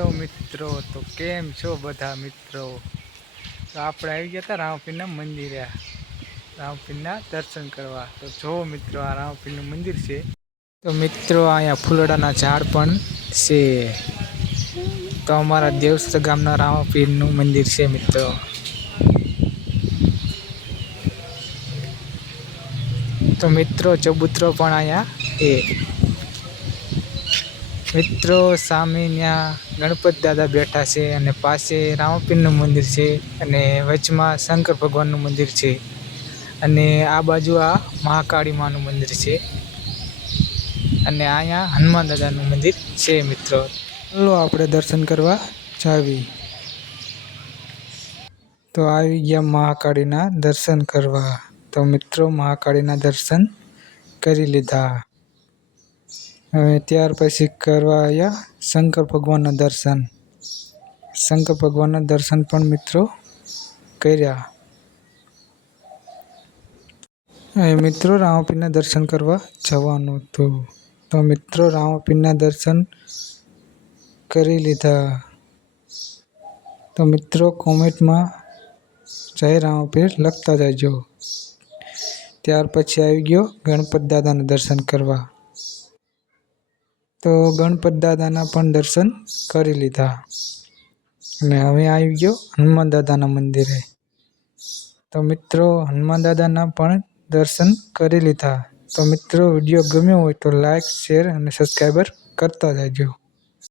Hello મિત્રો, તો કેમ છો બધા મિત્રો? તો આપણે આવી ગયા હતા રામપીરના મંદિરે, રામપીરના દર્શન કરવા. તો જો મિત્રો, આ રામપીરનું મંદિર છે. તો મિત્રો, અહીંયા ફૂલડાના ઝાડ પણ છે. તો અમારા દેવસ્થ ગામના રામપીરનું મંદિર છે મિત્રો. તો મિત્રો, ચબૂતરો પણ અહીંયા છે. મિત્રો, સામે ત્યાં ગણપત દાદા બેઠા છે અને પાસે રામપીરનું મંદિર છે અને વચમાં શંકર ભગવાનનું મંદિર છે અને આ બાજુ આ મહાકાળી માનું મંદિર છે અને અહીંયા હનુમાન દાદાનું મંદિર છે મિત્રો. ચાલો આપણે દર્શન કરવા જાવી. તો આવી ગયા મહાકાળીના દર્શન કરવા. તો મિત્રો, મહાકાળીના દર્શન કરી લીધા. હવે ત્યાર પછી કરવા આવ્યા શંકર ભગવાનના દર્શન. શંકર ભગવાનના દર્શન પણ મિત્રો કર્યા. હવે મિત્રો, રામપીરના દર્શન કરવા જવાનું હતું. તો મિત્રો, રામપીરના દર્શન કરી લીધા. તો મિત્રો, કોમેન્ટમાં જય રામપીર લખતા જજો. ત્યાર પછી આવી ગયો ગણપત દાદાના દર્શન કરવા. તો ગણપત દાદાના પણ દર્શન કરી લીધા અને હવે આવી ગયો હનુમાન દાદાના મંદિરે. તો મિત્રો, હનુમાન દાદાના પણ દર્શન કરી લીધા. તો મિત્રો, વિડીયો ગમ્યો હોય તો લાઈક, શેર અને સબસ્ક્રાઈબર કરતા જજો.